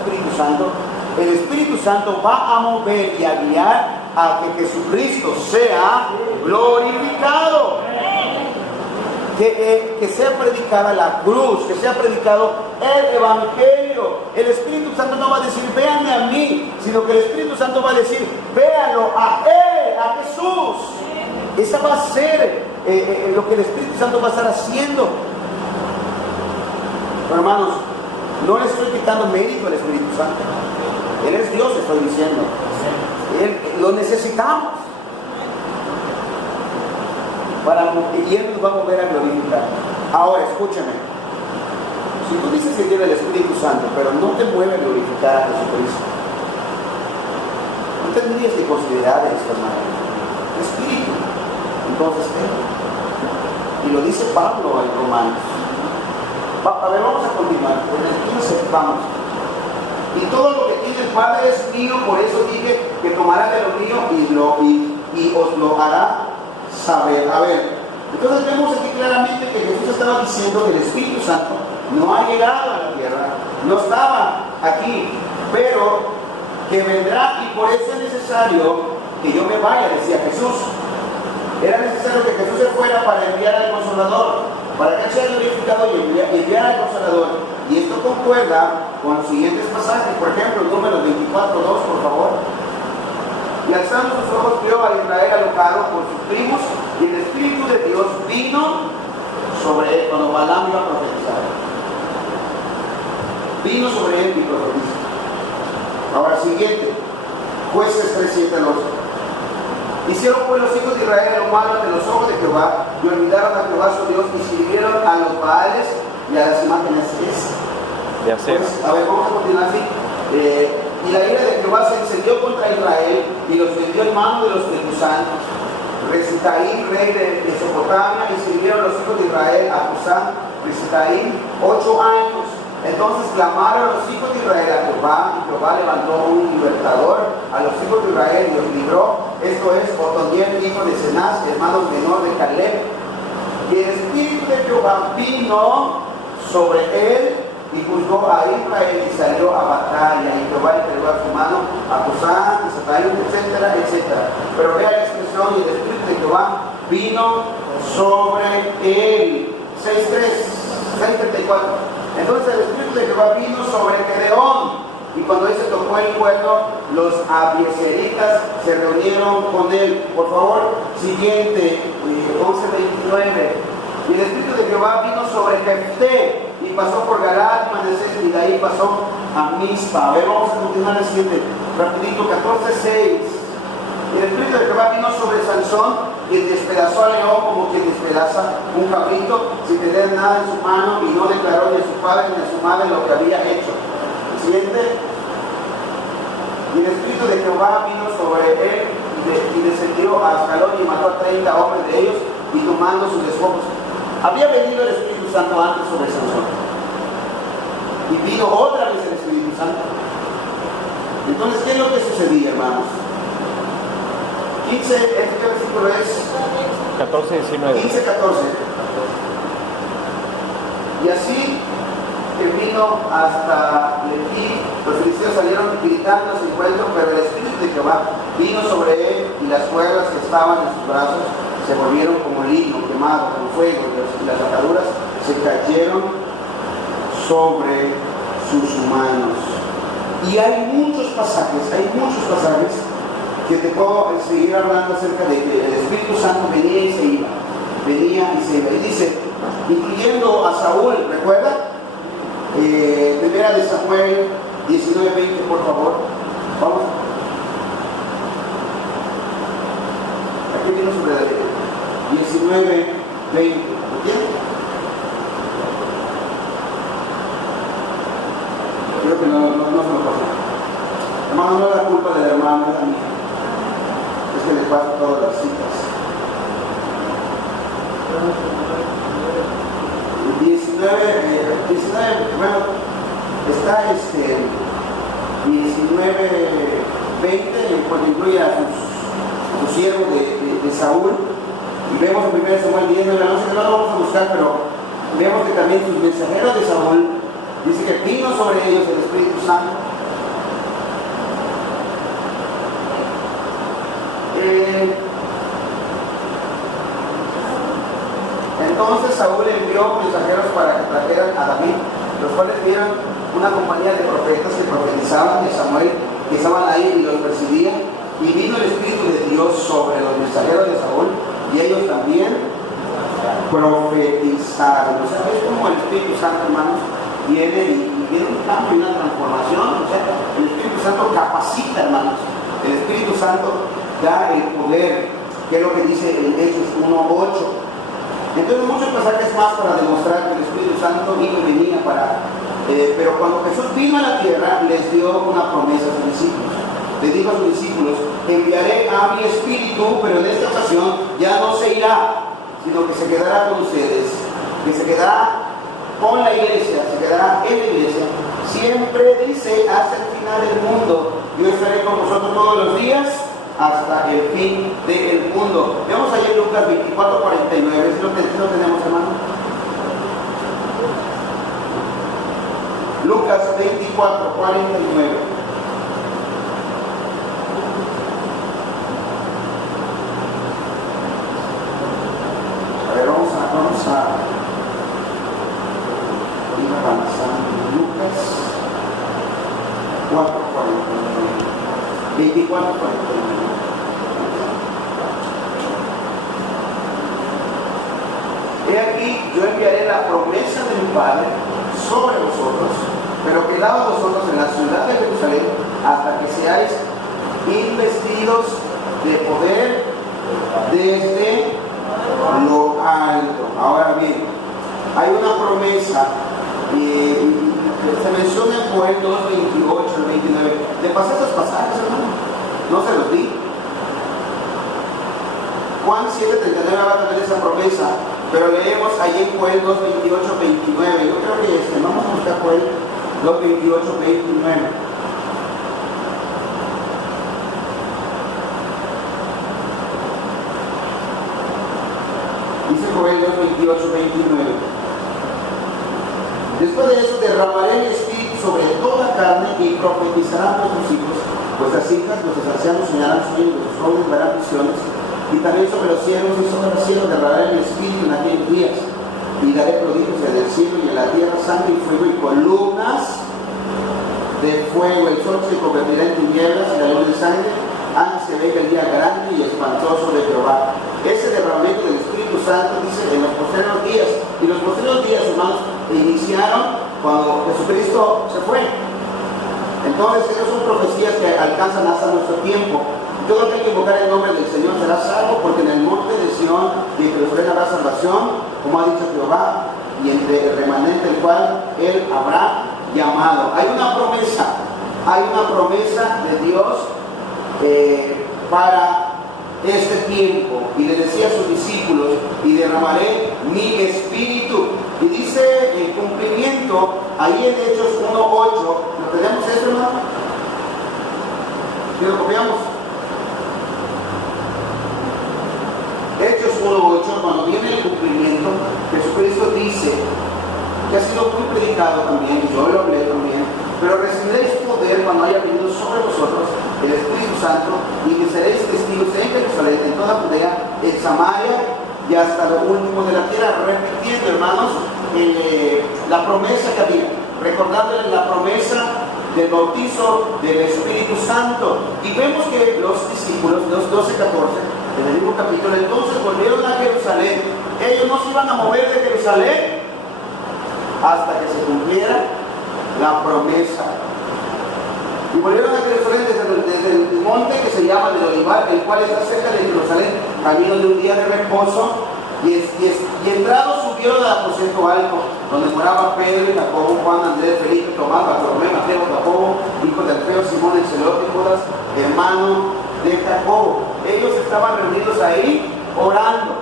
Espíritu Santo va a mover y a guiar a que Jesucristo sea glorificado. Que sea predicada la cruz, que sea predicado el Evangelio. El Espíritu Santo no va a decir, véanme a mí, sino que el Espíritu Santo va a decir, véanlo a Él, a Jesús. Esa va a ser lo que el Espíritu Santo va a estar haciendo. Pero hermanos, no le estoy quitando mérito al Espíritu Santo. Él es Dios, estoy diciendo. Él lo necesitamos. Y Él nos va a volver a glorificar. Ahora, escúchame. Si tú dices que tiene el Espíritu Santo, pero no te mueve a glorificar a Jesucristo, no tendrías que considerar esto, hermano. El Espíritu. Entonces, ¿qué? Y lo dice Pablo en Romanos. A ver, vamos a continuar. En el 15, vamos. Y todo lo que tiene el Padre es mío, por eso dije que tomará de lo mío y os lo hará saber. A ver, entonces vemos aquí claramente que Jesús estaba diciendo que el Espíritu Santo no ha llegado a la tierra, no estaba aquí, pero que vendrá, y por eso es necesario que yo me vaya, decía Jesús. Era necesario que Jesús se fuera para enviar al Consolador, para que Él sea glorificado y enviar al Consolador. Y esto concuerda con los siguientes pasajes. Por ejemplo, Números 24:2, por favor. Y alzando sus ojos vio a Israel alojado por sus primos, y el Espíritu de Dios vino sobre él cuando Balaam iba a profetizar. Vino sobre él y profetizó. Ahora, siguiente. Jueces 3:7-8. Hicieron pues los hijos de Israel lo malo ante los ojos de Jehová, y olvidaron a Jehová su Dios, y sirvieron a los Baales y a las imágenes. Pues, a ver, vamos a continuar así. Y la ira de Jehová se encendió contra Israel, y los vendió en mano de los jebuseos. Resitaí, rey de Mesopotamia y sirvieron los hijos de Israel a Cusán, Risataim, 8 años. Entonces clamaron los hijos de Israel a Jehová, y Jehová levantó un libertador a los hijos de Israel y los libró. Esto es Otoniel, hijo de Cenaz, hermano menor de Caleb. Y el espíritu de Jehová vino sobre él y juzgó a Israel y salió a batalla. Y Jehová entregó a su mano a Cusán, Risataim, etcétera, etcétera. Pero vea la expresión: y el espíritu de Jehová vino sobre él. 6:34. Entonces el espíritu de Jehová vino sobre Gedeón, y cuando él se tocó el cuerno, los abiezeritas se reunieron con él. Por favor, siguiente, 11:29. Y el espíritu de Jehová vino sobre Jefté, y pasó por Galaad y Manasés, y de ahí pasó a Mizpa. A ver, vamos a continuar el siguiente, rapidito, 14:6. Y el espíritu de Jehová vino sobre Sansón, y despedazó al león como quien despedaza un cabrito, sin tener nada en su mano, y no declaró ni a su padre ni a su madre lo que había hecho. Siguiente. Y el espíritu de Jehová vino sobre él, y descendió a Ascalón y mató a 30 hombres de ellos, y tomando sus despojos. Había venido el Espíritu Santo antes sobre Sansón, y vino otra vez el Espíritu Santo. Entonces, ¿qué es lo que sucedía, hermanos? 15, ¿qué versículo es? 14:19. 15:14. Y así que vino hasta Leví, los filisteos salieron gritando a su encuentro, pero el espíritu de Jehová vino sobre él, y las cuerdas que estaban en sus brazos se volvieron como lino quemado con fuego, y las ataduras se cayeron sobre sus manos. Y hay muchos pasajes que te puedo seguir hablando acerca de que el Espíritu Santo venía y se iba. Y dice, incluyendo a Saúl, ¿recuerda? Primera de Samuel 19:20, por favor. Vamos. Aquí viene sobre 19:20. ¿Entiendes? Creo que no se lo pasa. Hermano, no es la culpa del hermano, es la mía. Es que le paso todas las citas. 19, bueno, está 19:20, porque incluye a sus siervos de Saúl, y vemos en 1 Samuel 19, no sé, no lo vamos a buscar, pero vemos que también sus mensajeros de Saúl, dice que vino sobre ellos el Espíritu Santo. Entonces Saúl envió mensajeros para que trajeran a David, los cuales vieron una compañía de profetas que profetizaban de Samuel, que estaban ahí y los perseguían, y vino el Espíritu de Dios sobre los mensajeros de Saúl, y ellos también profetizaron. O sea, es como el Espíritu Santo, hermanos, viene y viene un cambio y una transformación. O sea, el Espíritu Santo capacita, hermanos. El Espíritu Santo da el poder, que es lo que dice en Hechos 1:8. Entonces muchos pasajes más para demostrar que el Espíritu Santo vino y venía pero cuando Jesús vino a la tierra, les dio una promesa a sus discípulos. Les dijo a sus discípulos: enviaré a mi Espíritu, pero en esta ocasión ya no se irá, sino que se quedará con ustedes, que se quedará con la iglesia, se quedará en la iglesia. Siempre dice: hasta el final del mundo, yo estaré con vosotros todos los días, hasta el fin del mundo. Veamos allá en Lucas 24:49, si lo tenemos, hermano. Lucas 24:49. A ver, vamos a ir avanzando. Lucas 4:49. 24:49. He aquí, yo enviaré la promesa de mi Padre sobre vosotros, pero quedaos vosotros en la ciudad de Jerusalén hasta que seáis investidos de poder desde lo alto. Ahora bien, hay una promesa que se menciona en Joel 2:28 al 29. ¿Le pasé esos pasajes, hermano? No se los di. Juan 7:39 va a tener esa promesa, pero leemos allí en Joel 2:28-29. Yo creo que vamos a buscar Joel 2:28-29. Dice Joel 2:28-29. Después de eso derramaré mi espíritu sobre toda carne y profetizarán vuestros hijos, vuestras hijas, vuestros ancianos soñarán sueños, vuestros jóvenes verán visiones, y también sobre los cielos y sobre los cielos derramaré mi espíritu en aquellos días, y daré prodigios en el cielo y en la tierra, sangre y fuego y columnas de fuego. El sol se convertirá en tinieblas y la luz de sangre, antes se venga el día grande y espantoso de Jehová. Ese derramamiento del Espíritu Santo dice en los posteriores días, y los posteriores días, hermanos, iniciaron cuando Jesucristo se fue. Entonces, esas son profecías que alcanzan hasta nuestro tiempo. Todo aquel que invocar el nombre del Señor será salvo, porque en el monte de Sión y entre Jerusalén habrá salvación, como ha dicho Jehová, y entre el remanente el cual Él habrá llamado. Hay una promesa de Dios para este tiempo, y le decía a sus discípulos, y derramaré mi espíritu, y dice el cumplimiento ahí en Hechos 1:8. ¿Lo tenemos eso, hermano? ¿Sí lo copiamos? Hechos 1:8, cuando viene el cumplimiento, Jesucristo dice, que ha sido muy predicado también, y yo lo hablé también, pero recibiréis poder cuando haya venido sobre vosotros el Espíritu Santo, y que seréis testigos en Jerusalén, en toda Judea, en Samaria y hasta lo último de la tierra. Repitiendo, hermanos, la promesa que había, recordándoles la promesa del bautizo del Espíritu Santo. Y vemos que los discípulos, los 12:14, en el mismo capítulo, entonces volvieron a Jerusalén. Ellos no se iban a mover de Jerusalén hasta que se cumpliera la promesa. Y volvieron a Jerusalén desde el monte que se llama del Olivar, el cual está cerca de Jerusalén, camino de un día de reposo. Y entrados subieron al aposento alto, donde moraba Pedro, Jacobo, Juan, Andrés, Felipe, Tomás, Bartolomé, Mateo, Jacobo, hijo de Alfeo, Simón, el celote, Judas, hermano de Jacobo. Ellos estaban reunidos ahí orando.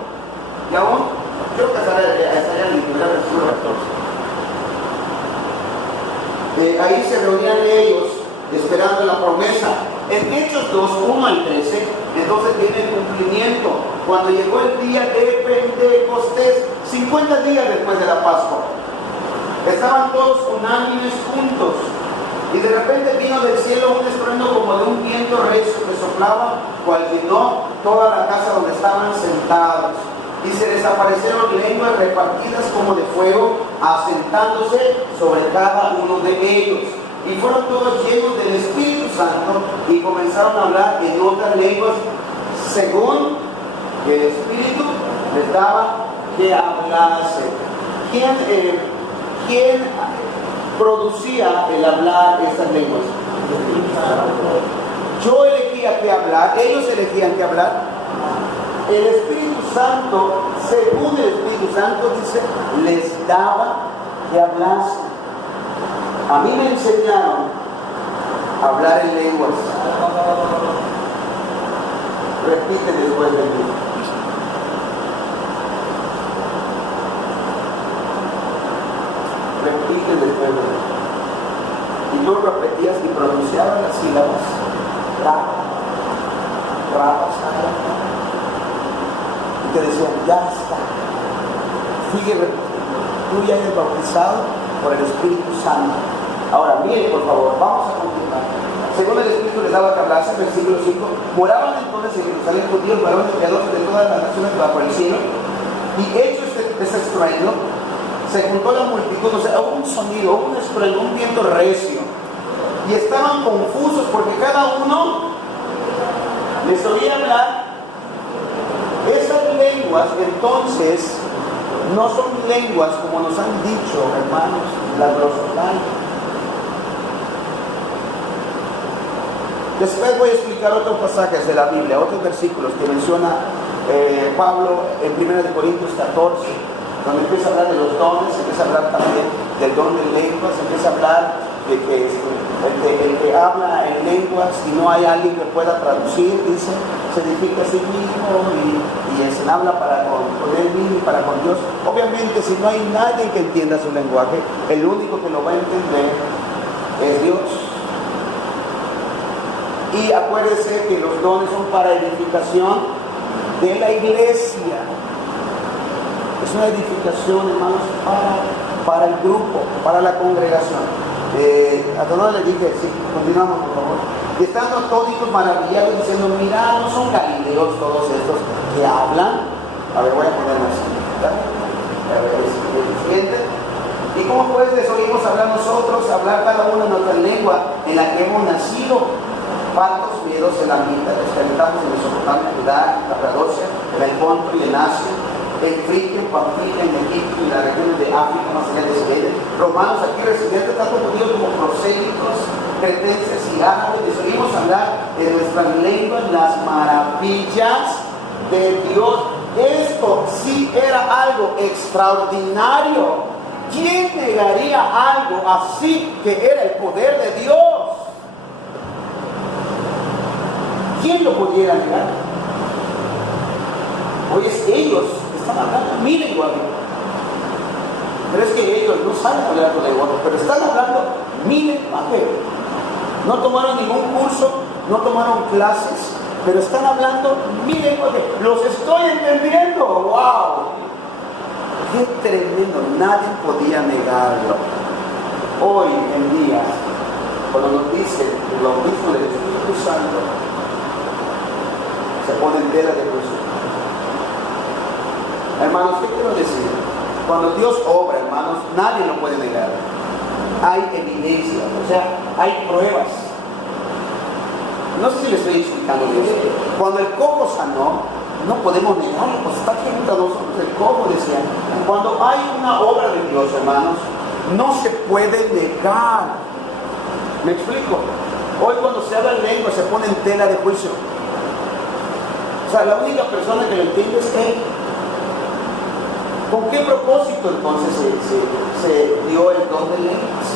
Y aún, creo que hasta allá en el primer versículo 14. Ahí se reunían ellos esperando la promesa. En Hechos 2:1-13, entonces viene el cumplimiento. Cuando llegó el día de Pentecostés, 50 días después de la Pascua, estaban todos unánimes juntos, y de repente vino del cielo un estruendo como de un viento recio que soplaba, cual llenó toda la casa donde estaban sentados, y se les aparecieron lenguas repartidas como de fuego, asentándose sobre cada uno de ellos. Y fueron todos llenos del Espíritu Santo y comenzaron a hablar en otras lenguas según el Espíritu les daba que hablase. ¿Quién producía el hablar estas lenguas? Yo elegía que hablar, ellos elegían que hablar. El Espíritu Santo, según el Espíritu Santo, dice, les daba que hablase. A mí me enseñaron a hablar en lenguas. Repite después de mí. Repite después de mí. Y tú repetías y pronunciabas las sílabas. Y te decían, ya está. Sigue repitiendo. Tú ya eres bautizado por el Espíritu Santo. Ahora, miren, por favor, vamos a continuar. Según el Espíritu les daba que hablase, versículo 5, moraban entonces en Jerusalén judíos, varones piadosos de todas las naciones bajo el cielo, y hecho este estruendo, se juntó la multitud, o sea, hubo un sonido, hubo un estruendo, un viento recio, y estaban confusos porque cada uno les oía hablar. Esas lenguas, entonces, no son lenguas como nos han dicho, hermanos, las glosolares. Después voy a explicar otros pasajes de la Biblia, otros versículos que menciona Pablo en 1 Corintios 14, donde empieza a hablar de los dones, empieza a hablar también del don de lenguas, empieza a hablar de que el que habla en lenguas y no hay alguien que pueda traducir, dice, se edifica a sí mismo y habla para con él mismo y para con Dios. Obviamente, si no hay nadie que entienda su lenguaje, el único que lo va a entender es Dios. Y acuérdese que los dones son para edificación de la iglesia. Es una edificación, hermanos, para el grupo, para la congregación. A todos les dije, sí, continuamos por favor. Y estando todos maravillados diciendo, mira, no son galileos todos estos que hablan. A ver, voy a ponerme así, ¿verdad? A ver, el siguiente. ¿Y cómo pues les oímos hablar nosotros, hablar cada uno en nuestra lengua en la que hemos nacido? Partos, miedos, elamitas, los que habitamos en Mesopotamia, Judá, Capadocia, en el Ponto y en Asia, en Frigia, en Panfilia, en Egipto y en las regiones de África, más allá de Siria, romanos aquí residentes, tanto judíos como prosélitos, cretenses y árabes, les oímos hablar de nuestras lenguas, las maravillas de Dios. Esto sí era algo extraordinario. ¿Quién negaría algo así que era el poder de Dios? ¿Quién lo pudiera negar? Hoy es ellos que están hablando mi lenguaje. Pero es que ellos no saben hablar tu lenguaje, pero están hablando mi lenguaje. No tomaron ningún curso, no tomaron clases, pero están hablando mi lenguaje. Los estoy entendiendo. ¡Wow! ¡Qué tremendo! Nadie podía negarlo. Hoy en día, cuando nos dicen el bautismo del Espíritu Santo, se pone en tela de juicio. Hermanos, ¿qué quiero decir? Cuando Dios obra, hermanos, nadie lo puede negar. Hay evidencia, o sea, hay pruebas. No sé si le estoy explicando bien. Cuando el cojo sanó, no podemos negarlo, pues está junto a nosotros el cojo, decía. Cuando hay una obra de Dios, hermanos, no se puede negar. ¿Me explico? Hoy cuando se habla en lengua se pone en tela de juicio. O sea, la única persona que lo entiende es Él. ¿Con qué propósito entonces se dio el don de lenguas?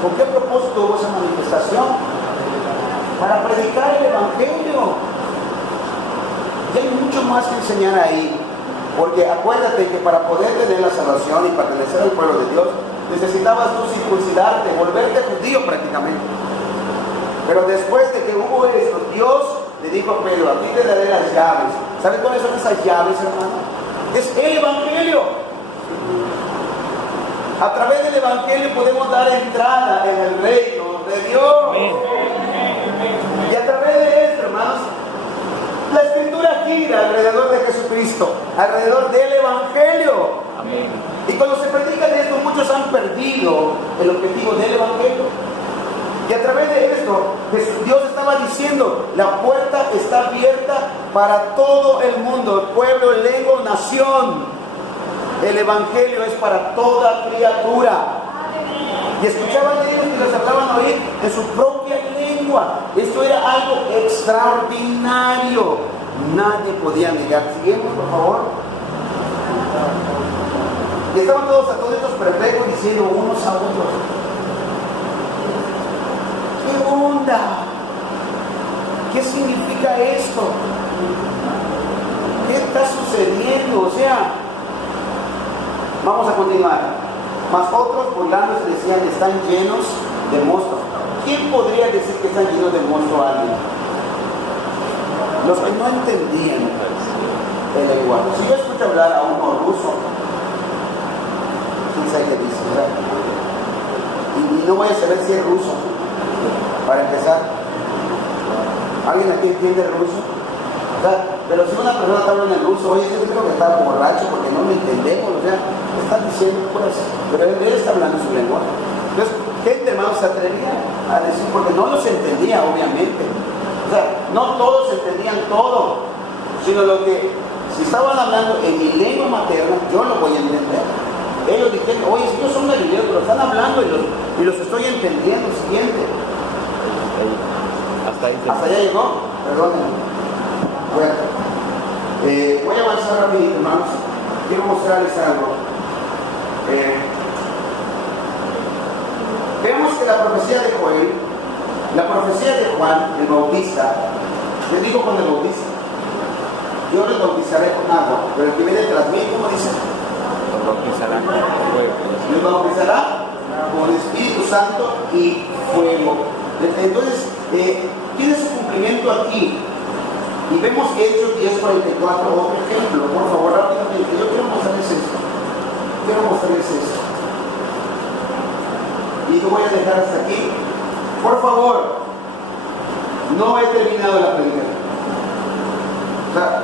¿Con qué propósito hubo esa manifestación? Para predicar el Evangelio. Y hay mucho más que enseñar ahí. Porque acuérdate que para poder tener la salvación y pertenecer al pueblo de Dios, necesitabas tú circuncidarte, volverte judío prácticamente. Pero después de que hubo esto, Dios le dijo a Pedro, a ti te daré las llaves. ¿Saben cuáles son esas llaves, hermano? Es el Evangelio. A través del Evangelio podemos dar entrada en el reino de Dios. Y a través de esto, hermanos, la Escritura gira alrededor de Jesucristo, alrededor del Evangelio. Amén. Y cuando se predica de esto, muchos han perdido el objetivo del Evangelio. Y a través de esto, Dios estaba diciendo, la puerta está abierta para todo el mundo, pueblo, lengua, nación. El Evangelio es para toda criatura. Y escuchaban ellos que les hablaban a oír en su propia lengua. Esto era algo extraordinario. Nadie podía negar. Siguiendo, por favor. Y estaban todos atónitos, perplejos, diciendo unos a otros, ¿qué onda? ¿Qué significa esto? ¿Qué está sucediendo? O sea, vamos a continuar. Mas otros burlándose decían, están llenos de monstruos. ¿Quién podría decir que están llenos de monstruos a alguien? Los que no entendían el lenguaje. Si yo escucho hablar a uno ruso, quién sabe qué dice, ¿verdad? Y no voy a saber si es ruso. Para empezar, ¿alguien aquí entiende el ruso? O sea, pero si una persona está hablando en ruso, oye, yo creo que está borracho porque no lo entendemos, o sea, está diciendo pues, pero él está hablando su lenguaje. Entonces, gente, hermanos, se atrevía a decir, porque no los entendía, obviamente. O sea, no todos entendían todo, sino lo que, si estaban hablando en mi lengua materna, yo lo voy a entender. Ellos dijeron, oye, si ellos son galileos, pero están hablando y los estoy entendiendo. Siguiente. Hasta ahí. ¿Hasta allá llegó? Perdónenme. Bueno, voy a avanzar rápido, hermanos. Quiero mostrarles algo. Vemos que la profecía de Joel, la profecía de Juan, el Bautista, les digo con el Bautista, yo les bautizaré con agua, pero el que viene tras mí, ¿cómo dice? Los bautizará con fuego. Les bautizará con Espíritu Santo y fuego. Entonces, tiene su cumplimiento aquí. Y vemos que Hechos 10:44, otro ejemplo, por favor, rápidamente. Yo quiero mostrarles esto. Y yo voy a dejar hasta aquí. Por favor, no he terminado la predicación. O sea,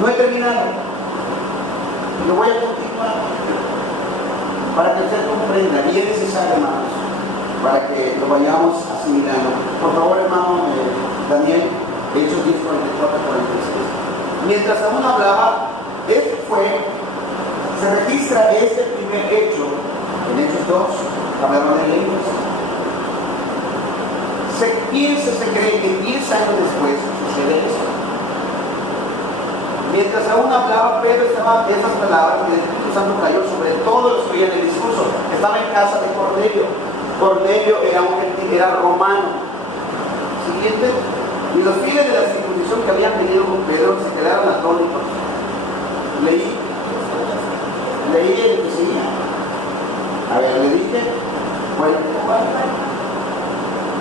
no he terminado. Lo voy a continuar para que usted comprenda. Y es necesario, hermanos, para que lo vayamos asimilando. Por favor, hermano Daniel, Hechos 10:44-46. Mientras aún hablaba, se registra este primer hecho en Hechos 2, hablaron de lenguas. Se cree que 10 años después sucede eso. Mientras aún hablaba, Pedro estaba esas palabras y el Espíritu Santo cayó sobre todos los que oían el discurso. Estaba en casa de Cornelio. Cornelio era romano. Siguiente. Y los fieles de la circuncisión que habían venido con Pedro se quedaron atónitos. Leí el que seguía. A ver, le dije. Bueno,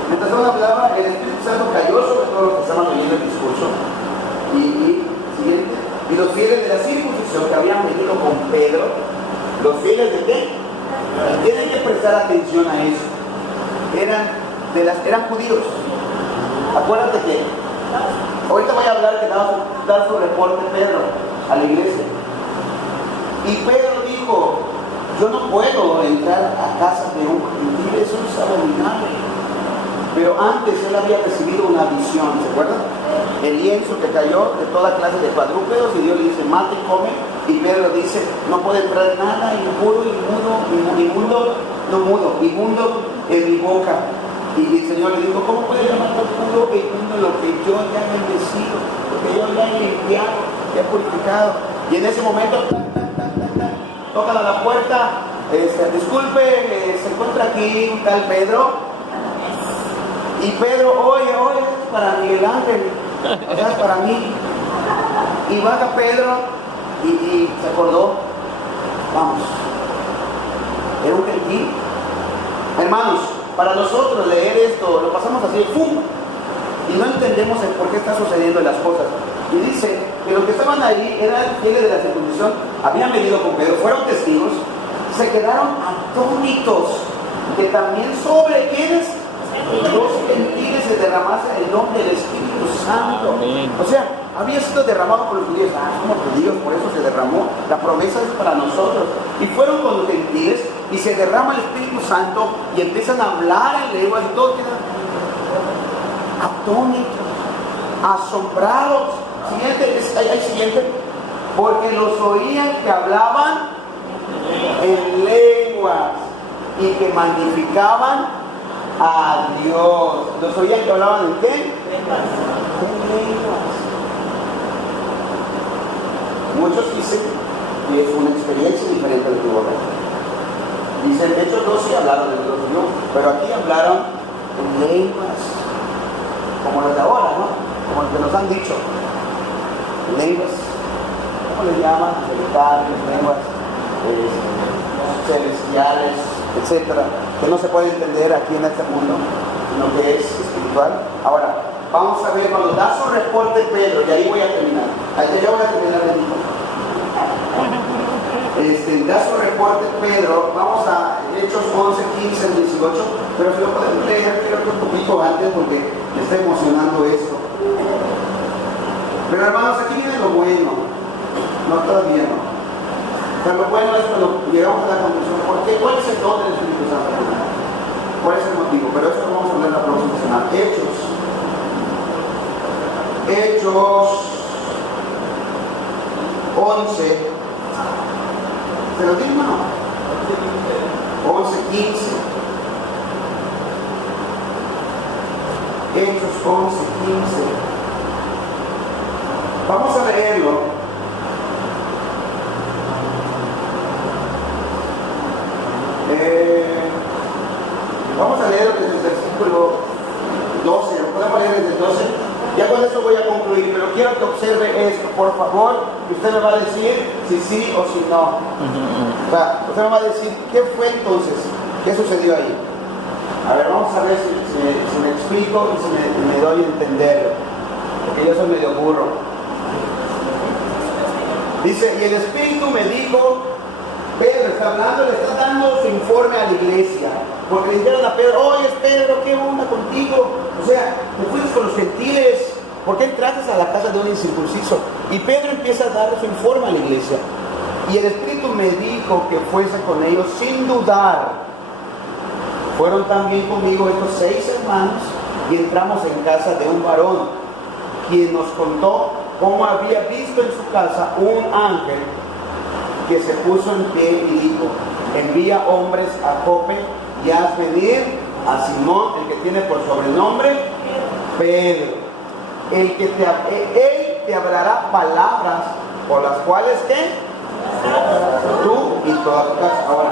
mientras aún hablaba, el Espíritu Santo cayó sobre todos los que estaban oyendo el discurso. Y siguiente. Y los fieles de la circuncisión que habían venido con Pedro, ¿los fieles de qué? Tienen que prestar atención a eso. Eran judíos. Acuérdate que ahorita voy a hablar que dar su reporte Pedro a la iglesia. Y Pedro dijo: yo no puedo entrar a casa de un gentil, eso es abominable. Pero antes él había recibido una visión, ¿se acuerdan? El lienzo que cayó de toda clase de cuadrúpedos y Dios le dice: mate y come. Y Pedro dice: no puede entrar nada inmundo en mi boca. Y el Señor le dijo: ¿cómo puede llamar puro e inmundo lo que yo ya he bendecido? Porque yo ya he limpiado, ya he purificado. Y en ese momento tocan a la puerta. Disculpe, se encuentra aquí un tal Pedro. Y Pedro, oye, es para Miguel Ángel, o sea, es para mí. Y baja Pedro y se acordó: vamos, era un gentil. Hermanos, para nosotros leer esto, lo pasamos así, ¡pum! Y no entendemos el por qué está sucediendo las cosas. Y dice que los que estaban ahí eran fieles de la circuncisión, habían venido con Pedro, fueron testigos, se quedaron atónitos que también sobre quienes los gentiles se derramase el don del Espíritu Santo. Amén. O sea, había sido derramado por los judíos. Somos judíos, por eso se derramó. La promesa es para nosotros. Y fueron con los gentiles y se derrama el Espíritu Santo y empiezan a hablar en lenguas y todos quedan atónitos, asombrados. Siguiente, porque los oían que hablaban en lenguas y que magnificaban a Dios. Los oían que hablaban en qué? En lenguas. Muchos dicen que es una experiencia diferente de tu boda. Dicen, de hecho, no sí hablaron de Dios, ¿no? Pero aquí hablaron en lenguas, como las de ahora, ¿no? Como las que nos han dicho. Lenguas, ¿cómo le llaman? Lenguas celestiales, etcétera, que no se puede entender aquí en este mundo, sino que es espiritual. Ahora, vamos a ver cuando da su reporte Pedro, y ahí voy a terminar. Ahí ya voy a terminar de mi da su reporte Pedro. Vamos a Hechos 11, 15, 18, pero si lo podemos leer, creo que un poquito antes porque me está emocionando esto. Pero hermanos, aquí viene lo bueno. No, todavía no. Pero lo bueno es cuando llegamos a la conclusión. ¿Por qué? ¿Cuál es el don del Espíritu Santo? ¿Cuál es el motivo? Pero eso lo vamos a ver la próxima semana. Hechos 11. ¿Se lo digo, hermano? 11, 15. Hechos 11, 15. Vamos a leerlo. Vamos a leer desde el versículo 12, ¿lo podemos leer desde el 12? Ya con eso voy a concluir, pero quiero que observe esto, por favor, y usted me va a decir si sí o si no. O sea, usted me va a decir, ¿qué fue entonces? ¿Qué sucedió ahí? A ver, vamos a ver si me explico y si me doy a entender, porque yo soy medio burro. Dice, y el Espíritu me dijo, Pedro está hablando, le está dando su informe a la iglesia, porque le dijeron a Pedro, oye Pedro, ¿qué onda contigo? O sea, te fuiste con los gentiles, ¿por qué entraste a la casa de un incircunciso? Y Pedro empieza a dar su informe a la iglesia. Y el Espíritu me dijo que fuese con ellos sin dudar. Fueron también conmigo estos 6 hermanos y entramos en casa de un varón, quien nos contó cómo había visto en su casa un ángel que se puso en pie y dijo, envía hombres a Jope y haz venir a Simón, el que tiene por sobrenombre Pedro, él te hablará palabras por las cuales ¿qué? Tú y toda tu casa. Ahora,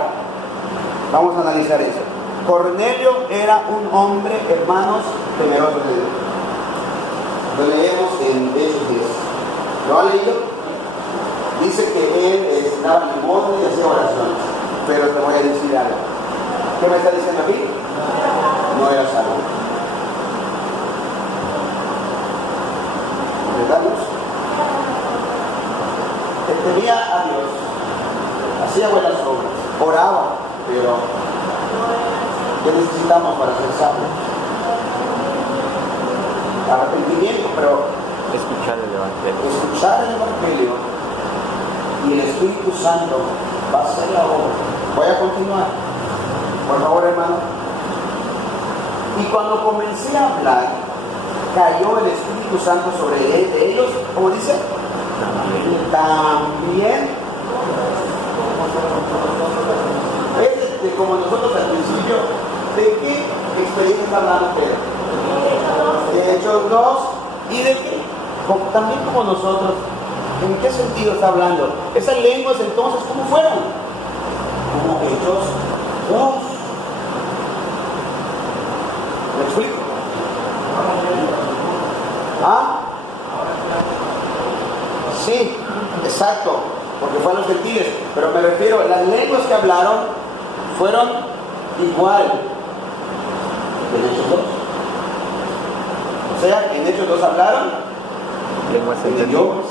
vamos a analizar eso. Cornelio era un hombre, hermanos, temeroso de Dios. Lo leemos en Hechos 10. ¿Lo ha leído? Dice que él estaba en limosna y hacía oraciones. Pero te voy a decir algo. ¿Qué me está diciendo aquí? No era salvo. ¿Entendamos? Él temía a Dios, hacía buenas obras, oraba, pero ¿qué necesitamos para ser salvos? Arrepentimiento, pero Escuchar el Evangelio. escuchar el Evangelio y el Espíritu Santo va a hacer la obra. Voy a continuar, por favor, hermano. Y cuando comencé a hablar, cayó el Espíritu Santo sobre ellos, ¿cómo dice? También. Es como nosotros al principio, ¿de qué experiencia está hablando Pedro? De Hechos 2, ¿y de qué? También como nosotros. ¿En qué sentido está hablando? Esas lenguas entonces, ¿cómo fueron? Como Hechos 2. ¿Me explico? ¿Ah? Sí, exacto, porque fueron los gentiles, pero me refiero, las lenguas que hablaron fueron igual que en Hechos 2. O sea, en Hechos 2 hablaron Lenguas en idiomas.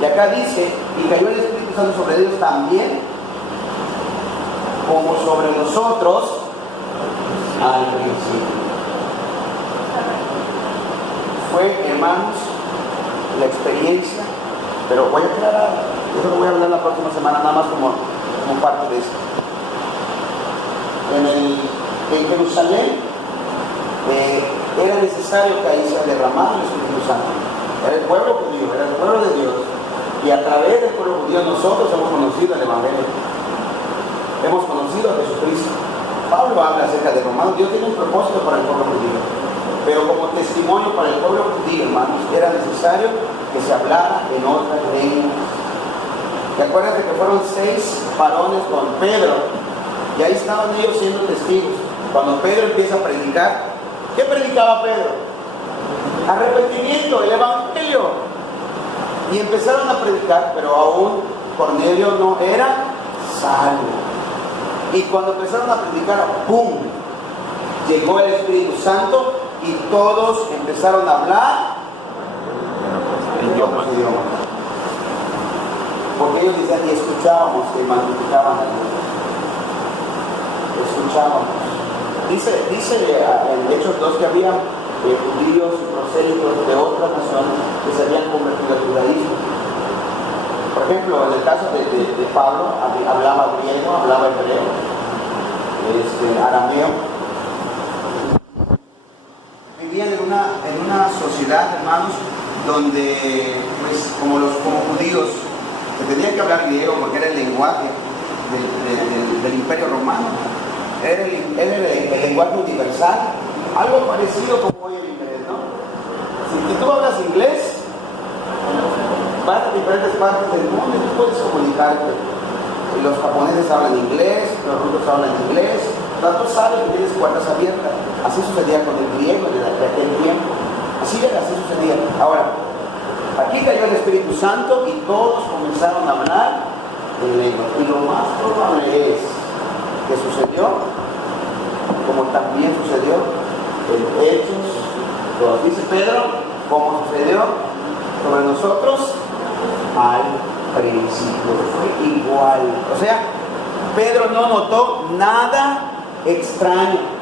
Y acá dice, y cayó el Espíritu Santo sobre ellos también, como sobre nosotros al principio. Fue, hermanos, la experiencia, pero voy a aclarar, eso lo voy a hablar la próxima semana, nada más como parte de esto. En Jerusalén era necesario que ahí se derramara el Espíritu Santo. Era el pueblo judío, era el pueblo de Dios. Y a través del pueblo judío nosotros hemos conocido el Evangelio. Hemos conocido a Jesucristo. Pablo habla acerca de Romanos. Dios tiene un propósito para el pueblo judío. Pero como testimonio para el pueblo judío, hermanos, era necesario que se hablara en otra lengua. ¿Te acuerdas de que fueron 6 varones con Pedro? Y ahí estaban ellos siendo testigos. Cuando Pedro empieza a predicar, ¿qué predicaba Pedro? Arrepentimiento, el Evangelio. Y empezaron a predicar, pero aún Cornelio no era salvo. Y cuando empezaron a predicar, ¡pum!, llegó el Espíritu Santo y todos empezaron a hablar en otros idiomas. Porque ellos decían, y escuchábamos que magnificaban a Dios. Escuchábamos. Dice en Hechos 2 que había judíos y prosélitos de otras naciones que se habían convertido al judaísmo. Por ejemplo, en el caso de Pablo, hablaba griego, hablaba hebreo, arameo. Vivían en una sociedad, hermanos, donde, pues, como judíos, se tenía que hablar griego porque era el lenguaje del Imperio Romano. Era el lenguaje universal, algo parecido como hoy el inglés, ¿no? Si tú hablas inglés, vas a diferentes partes del mundo y tú puedes comunicarte. los japoneses hablan inglés, los rusos hablan inglés, tanto sabes que tienes puertas abiertas. Así sucedía con el griego de aquel tiempo. Así sucedía. Ahora, aquí cayó el Espíritu Santo y todos comenzaron a hablar en lenguas. Y lo más probable es que sucedió, como también sucedió en Hechos, como dice Pedro, como sucedió sobre nosotros al principio. Fue igual. O sea, Pedro no notó nada extraño.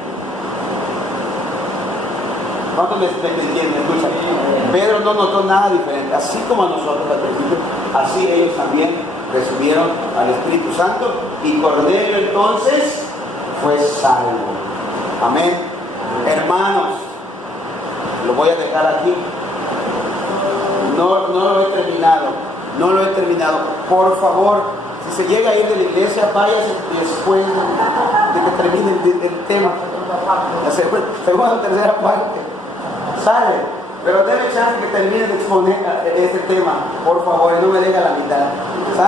¿Cuántos me entienden? Escuchan. Pedro no notó nada diferente. Así como a nosotros al principio, así ellos también recibieron al Espíritu Santo. Y Cornelio entonces fue salvo. Amén. Hermanos, lo voy a dejar aquí. No lo he terminado. Por favor, si se llega a ir de la iglesia, váyase después de que termine el tema. La segunda o tercera parte. Sale. Pero déme chance que termine de exponer este tema. Por favor, no me deje a la mitad. ¿Sale?